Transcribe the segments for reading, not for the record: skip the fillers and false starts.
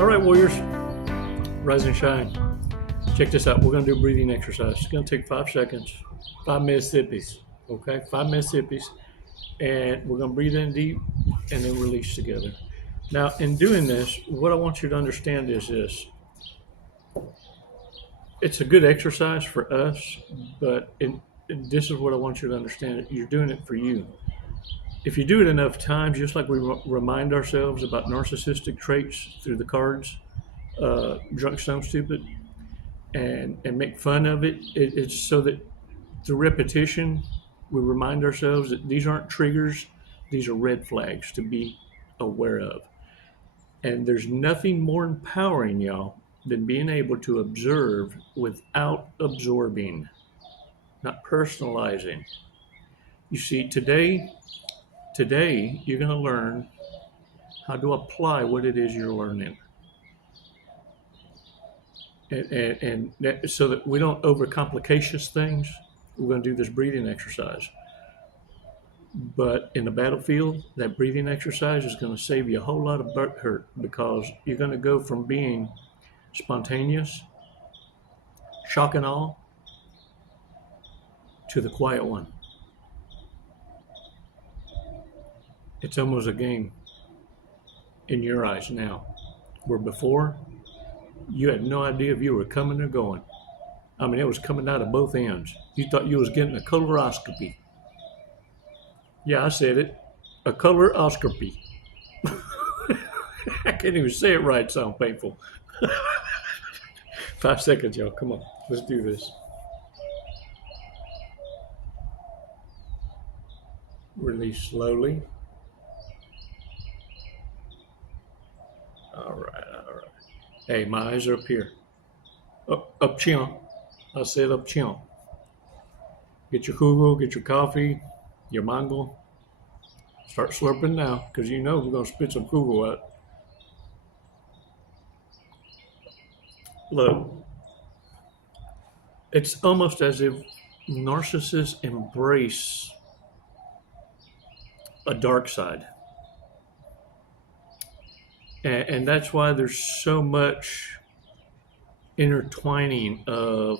All right, warriors, rise and shine. Check this out. We're going to do a breathing exercise. It's going to take 5 seconds, 5 Mississippis. Okay, 5 Mississippis. And we're going to breathe in deep and then release together. Now, in doing this, what I want you to understand is this. It's a good exercise for us, but this is what I want you to understand. You're doing it for you. If you do it enough times, just like we remind ourselves about narcissistic traits through the cards, drunk, stone, stupid, and make fun of it, it's so that through repetition, we remind ourselves that these aren't triggers, these are red flags to be aware of. And there's nothing more empowering, y'all, than being able to observe without absorbing, not personalizing. You see, today you're going to learn how to apply what it is you're learning. And so that we don't overcomplicate things, we're going to do this breathing exercise. But in the battlefield, that breathing exercise is going to save you a whole lot of butt hurt, because you're going to go from being spontaneous, shock and awe, to the quiet one. It's almost a game in your eyes now, where before you had no idea if you were coming or going. I mean, it was coming out of both ends. You thought you was getting a coloroscopy. Yeah, I said it, a coloroscopy. I can't even say it right, it sounds painful. 5 seconds, y'all, come on, let's do this. Release slowly. All right. Hey, my eyes are up here. Up chin. I said up chin. Get your jugo, get your coffee, your mango. Start slurping now, because you know we're going to spit some jugo out. Look, it's almost as if narcissists embrace a dark side. And that's why there's so much intertwining of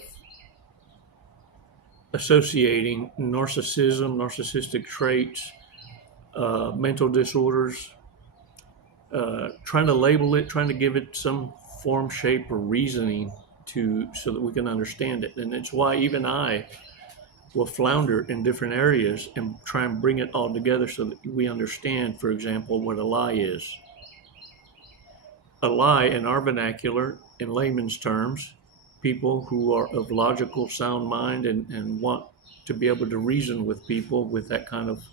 associating narcissism, narcissistic traits, mental disorders, trying to label it, trying to give it some form, shape, or reasoning so that we can understand it. And it's why even I will flounder in different areas and try and bring it all together so that we understand, for example, what a lie is. A lie, in our vernacular, in layman's terms, people who are of logical, sound mind and want to be able to reason with people with that kind of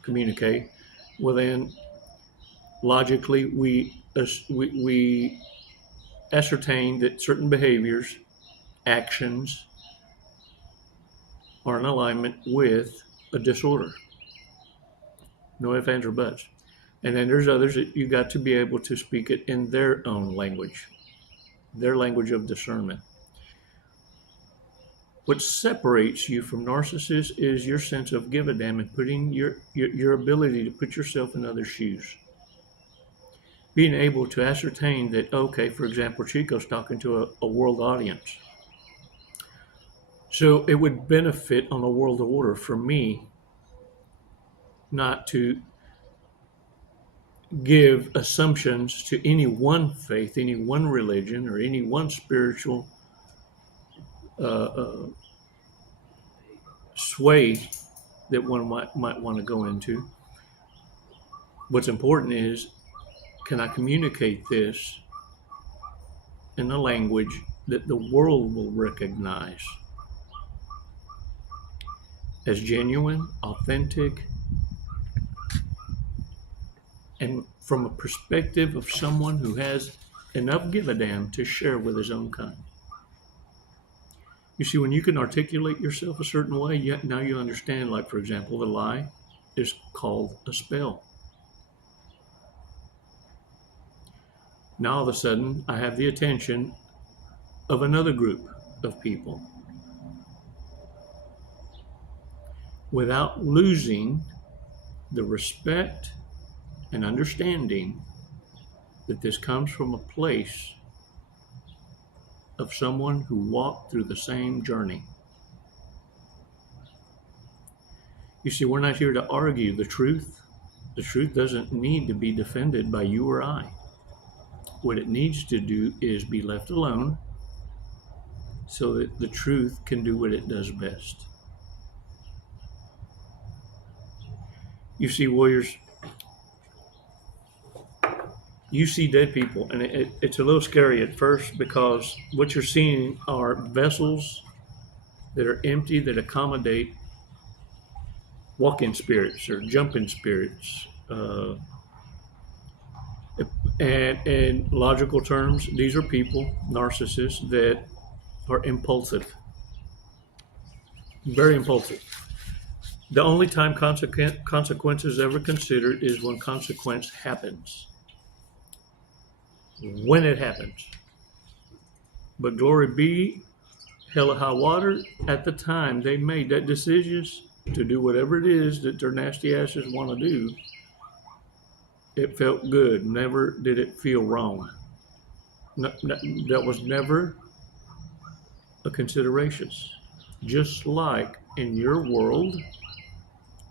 communicate, well then, logically, we ascertain that certain behaviors, actions, are in alignment with a disorder. No ifs, ands, or buts. And then there's others that you got to be able to speak it in their own language, their language of discernment. What separates you from narcissists is your sense of give a damn and putting your ability to put yourself in other shoes. Being able to ascertain that, okay, for example, Chico's talking to a world audience. So it would benefit on a world order for me not to give assumptions to any one faith, any one religion, or any one spiritual sway that one might want to go into. What's important is, can I communicate this in a language that the world will recognize as genuine, authentic, and from a perspective of someone who has enough give a damn to share with his own kind. You see, when you can articulate yourself a certain way, now you understand, like, for example, the lie is called a spell. Now, all of a sudden, I have the attention of another group of people without losing the respect and understanding that this comes from a place of someone who walked through the same journey. You see, we're not here to argue the truth. The truth doesn't need to be defended by you or I. What it needs to do is be left alone so that the truth can do what it does best. You see, warriors, you see dead people, and it's a little scary at first because what you're seeing are vessels that are empty that accommodate walking spirits or jumping spirits. And in logical terms, these are people, narcissists, that are impulsive, very impulsive. The only time consequences ever considered is when consequence happens. When it happens. But glory be, hell or high water, at the time they made that decision to do whatever it is that their nasty asses want to do, it felt good. Never did it feel wrong. That was never a consideration. Just like in your world,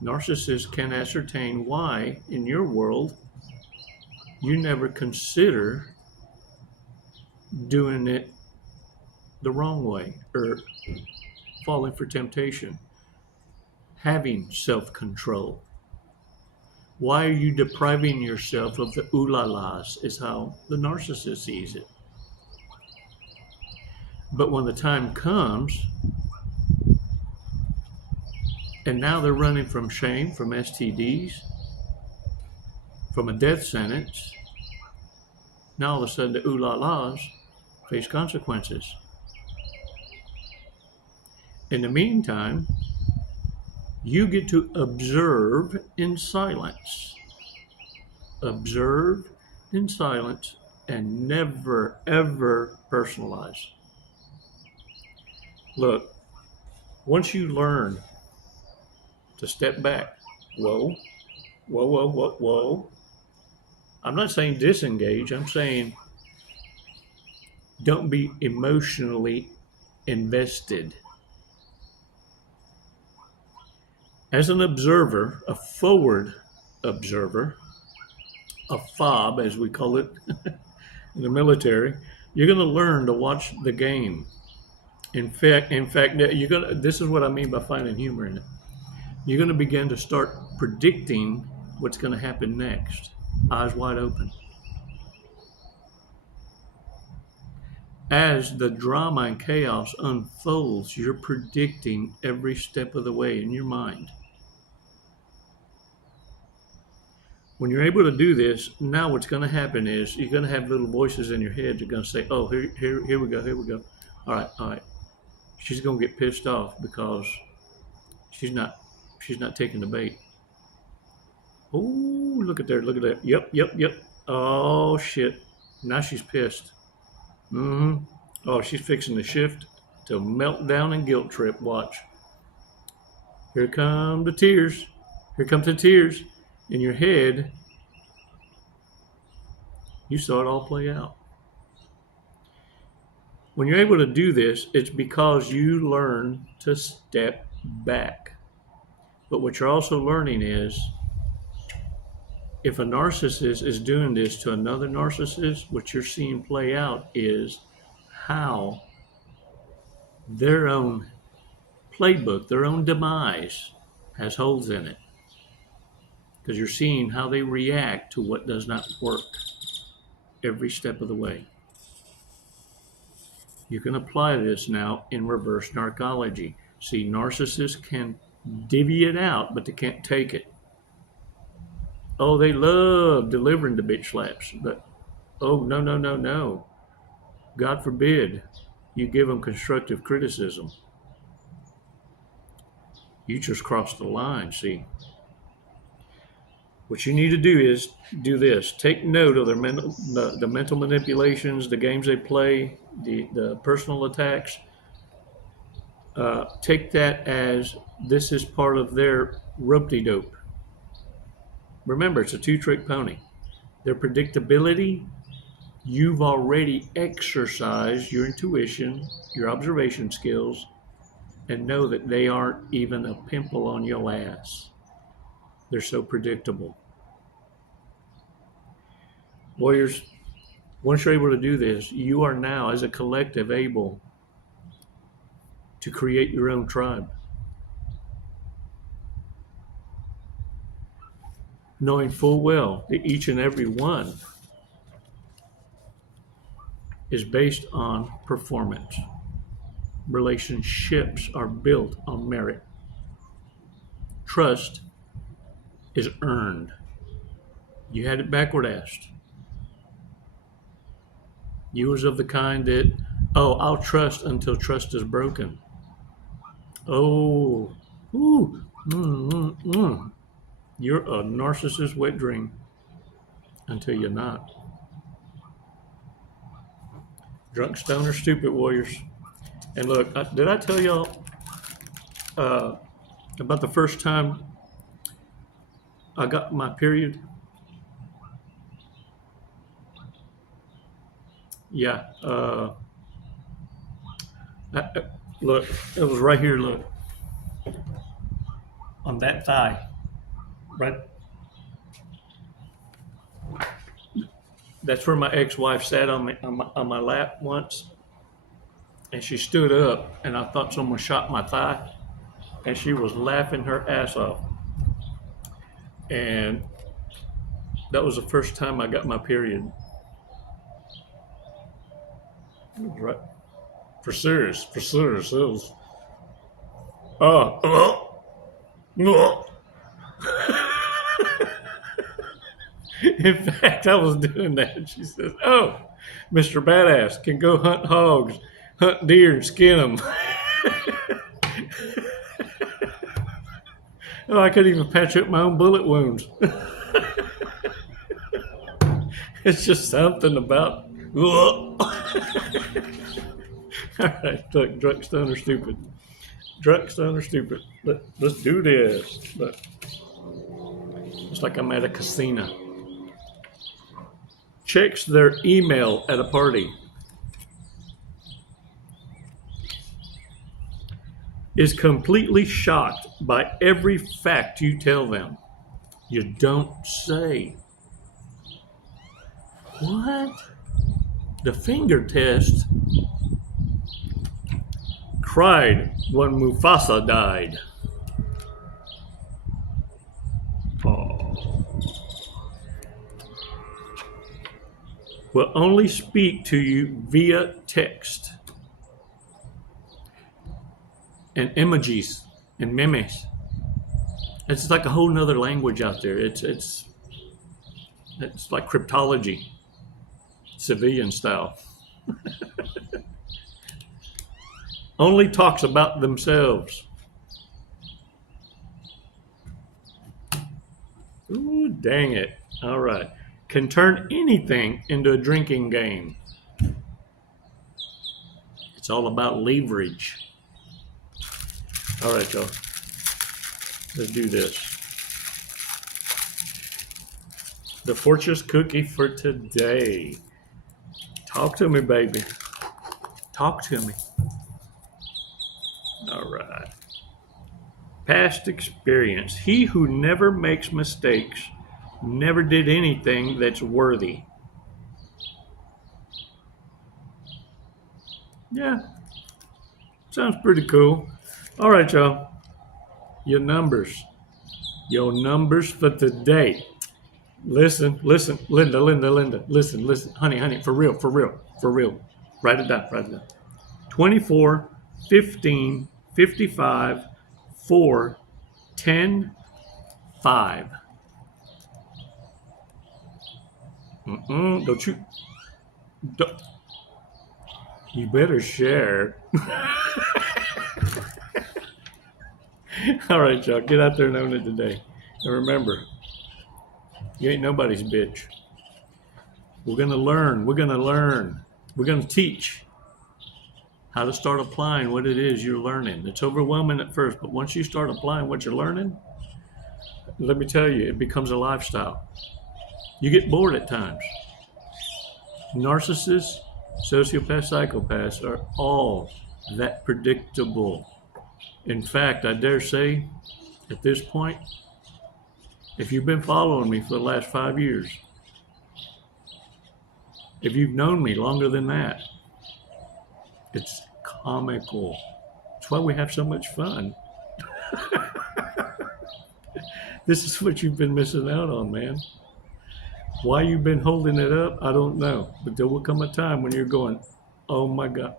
narcissists can ascertain why in your world you never consider doing it the wrong way or falling for temptation, having self-control. Why are you depriving yourself of the ooh-la-las is how the narcissist sees it. But when the time comes, and now they're running from shame, from STDs, from a death sentence, now all of a sudden the ooh-la-las face consequences. In the meantime, you get to observe in silence. Observe in silence and never, ever personalize. Look, once you learn to step back, whoa, whoa, whoa, whoa, whoa. I'm not saying disengage. I'm saying don't be emotionally invested. As an observer, a forward observer, a fob as we call it in the military, you're going to learn to watch the game. In fact, this is what I mean by finding humor in it. You're going to begin to start predicting what's going to happen next, eyes wide open. As the drama and chaos unfolds, you're predicting every step of the way in your mind. When you're able to do this, now what's going to happen is you're going to have little voices in your head that are going to say, oh, here we go. All right. She's going to get pissed off because she's not taking the bait. Oh, look at that. Yep. Oh, shit. Now she's pissed. Oh, she's fixing to shift to meltdown and guilt trip. Watch. Here come the tears. In your head. You saw it all play out. When you're able to do this, it's because you learn to step back. But what you're also learning is, if a narcissist is doing this to another narcissist, what you're seeing play out is how their own playbook, their own demise has holes in it. Because you're seeing how they react to what does not work every step of the way. You can apply this now in reverse narcology. See, narcissists can divvy it out, but they can't take it. Oh, they love delivering the bitch slaps, but oh, no. God forbid you give them constructive criticism. You just crossed the line, see. What you need to do is do this. Take note of the mental manipulations, the games they play, the personal attacks. Take that as this is part of their rope-de-dope. Remember, it's a two-trick pony. Their predictability you've already exercised your intuition, your observation skills, and know that they aren't even a pimple on your ass. They're so predictable. Warriors, once you're able to do this, you are now, as a collective, able to create your own tribe. Knowing full well that each and every one is based on performance. Relationships are built on merit. Trust is earned. You had it backward assed. You was of the kind that, oh, I'll trust until trust is broken. Oh, ooh, You're a narcissist wet dream until you're not. Drunk, stoner, stupid, warriors. And look, did I tell y'all about the first time I got my period? Yeah. Look, it was right here. Look, on that thigh, right. That's where my ex-wife sat on my lap once, and she stood up, and I thought someone shot my thigh, and she was laughing her ass off. And that was the first time I got my period. Right. For serious. It was, in fact, I was doing that. She says, oh, Mr. Badass can go hunt hogs, hunt deer, and skin them. Oh, I couldn't even patch up my own bullet wounds. It's just something about. All right, look, drunk, stoner, stupid. Drunk, stoner, stupid. Let's do this. Look. It's like I'm at a casino. Checks their email at a party. Is completely shocked by every fact you tell them. You don't say. What? The finger test. Cried when Mufasa died. Oh. Will only speak to you via text and emojis and memes. It's like a whole nother language out there. It's like cryptology, civilian style. Only talks about themselves. Ooh, dang it. All right. Can turn anything into a drinking game. It's all about leverage. All right, y'all. Let's do this. The fortune cookie for today. Talk to me, baby. Talk to me. All right. Past experience. He who never makes mistakes never did anything that's worthy. Yeah. Sounds pretty cool. All right, y'all. Your numbers. Your numbers for today. Listen, Linda, listen, honey, for real. Write it down. 24, 15, 55, 4, 10, 5. Don't you? You better share. All right, y'all. Get out there and own it today. And remember, you ain't nobody's bitch. We're going to learn. We're going to teach how to start applying what it is you're learning. It's overwhelming at first, but once you start applying what you're learning, let me tell you, it becomes a lifestyle. You get bored at times. Narcissists, sociopaths, psychopaths are all that predictable. In fact, I dare say, at this point, if you've been following me for the last 5 years, if you've known me longer than that, it's comical. That's why we have so much fun. This is what you've been missing out on, man. Why you've been holding it up, I don't know. But there will come a time when you're going, oh my God,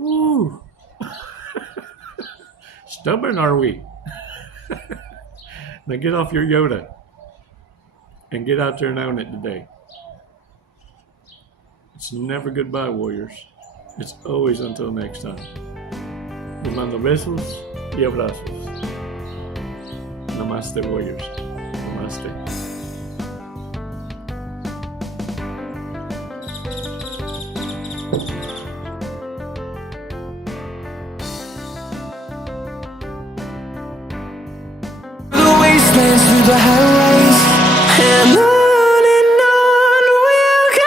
Ooh. Stubborn are we? Now get off your Yoda and get out there and own it today. It's never goodbye, warriors. It's always until next time. Les mando besos y abrazos. Namaste, warriors. Namaste. The wastelands through the highways, and on we'll go.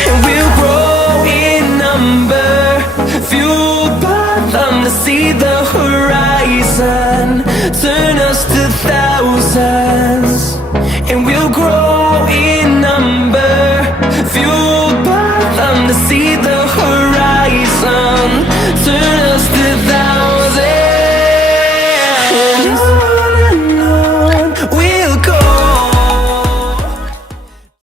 And we'll grow in number, fueled by them to see the horizon, turn us to